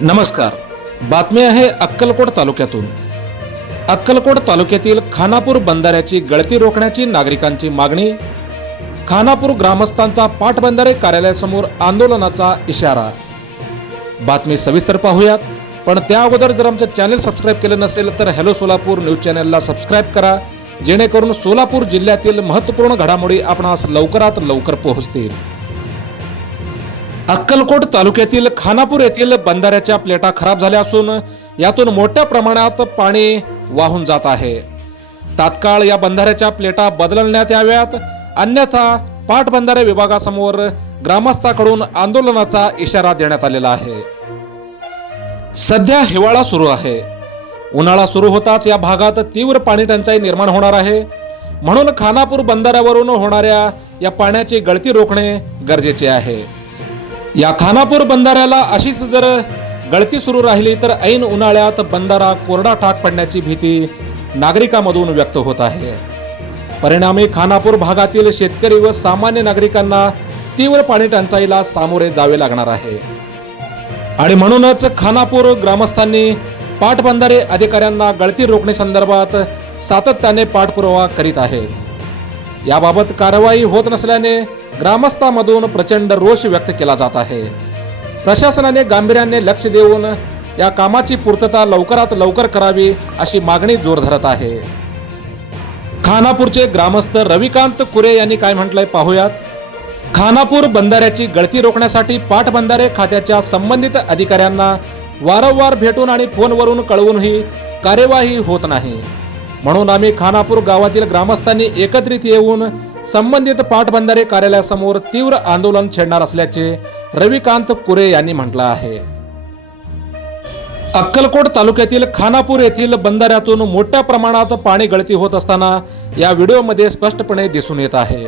नमस्कार. बातमी आहे अक्कलकोट तालुक्यातून. अक्कलकोट तालुक्यातील खानापूर बंधाऱ्याची गळती रोखण्याची नागरिकांची मागणी. खानापूर ग्रामस्थांचा पाटबंधारे कार्यालयासमोर आंदोलनाचा इशारा. बातमी सविस्तर पाहूयात, पण त्या अगोदर जर आमचं चॅनल सबस्क्राईब केलं नसेल तर हॅलो सोलापूर न्यूज चॅनलला सबस्क्राईब करा, जेणेकरून सोलापूर जिल्ह्यातील महत्त्वपूर्ण घडामोडी आपणास लवकरात लवकर पोहोचतील. अक्कलकोट तालुक्यातील खानापूर येथील बंधाऱ्याच्या प्लेटा खराब झाल्या असून यातून मोठ्या प्रमाणात पाणी वाहून जात आहे. तात्काळ या बंधाऱ्याच्या प्लेटा बदलण्यात याव्यात, अन्यथा पाटबंधारे विभागासमोर ग्रामस्थांकडून आंदोलनाचा इशारा देण्यात आलेला आहे. सध्या हिवाळा सुरू आहे. उन्हाळा सुरू होताच या भागात तीव्र पाणी टंचाई निर्माण होणार आहे. म्हणून खानापूर बंधाऱ्यावरून होणाऱ्या या पाण्याची गळती रोखणे गरजेचे आहे. या खानापूर बंधाऱ्याला अशीच जर गळती सुरू राहिली तर ऐन उन्हाळ्यात बंधारा कोरडा टाक पडण्याची भीती नागरिकांमधून व्यक्त होत आहे. परिणामी खानापूर भागातील शेतकरी व सामान्य नागरिकांना तीव्र पाणी टंचाईला सामोरे जावे लागणार आहे. आणि म्हणूनच खानापूर ग्रामस्थांनी पाटबंधारे अधिकाऱ्यांना गळती रोखण्यासंदर्भात सातत्याने पाठपुरावा करीत आहेत. याबाबत कारवाई होत नसल्याने ग्रामस्थांमधून प्रचंड रोष व्यक्त केला जात आहे. प्रशासनाने गांभीर्याने लक्ष देऊन या कामाची पूर्तता लवकरात लवकर करावी अशी मागणी जोर धरत आहे. खानापूरचे ग्रामस्थ रविकांत कुरे यांनी काय म्हटलंय पाहूयात. खानापूर बंधाऱ्याची गळती रोखण्यासाठी पाटबंधारे खात्याच्या संबंधित अधिकाऱ्यांना वारंवार भेटून आणि फोनवरून कळवूनही कार्यवाही होत नाही. म्हणून आम्ही खानापूर गावातील ग्रामस्थांनी एकत्रित येऊन संबंधित पाटबंधारे कार्यालयासमोर तीव्र आंदोलन छेडणार असल्याचे रविकांत कुरे यांनी म्हटलं आहे. अक्कलकोट तालुक्यातील खानापूर येथील बंधाऱ्यातून मोठ्या प्रमाणात पाणी गळती होत असताना या व्हिडिओमध्ये स्पष्टपणे दिसून येत आहे.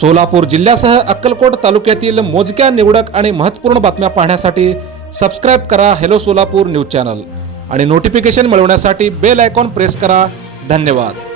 सोलापूर जिल्ह्यासह अक्कलकोट तालुक्यातील मोजक्या निवडक आणि महत्त्वपूर्ण बातम्या पाहण्यासाठी सबस्क्राईब करा हॅलो सोलापूर न्यूज चॅनल आणि नोटिफिकेशन मिळवण्यासाठी बेल आयकॉन प्रेस करा. धन्यवाद.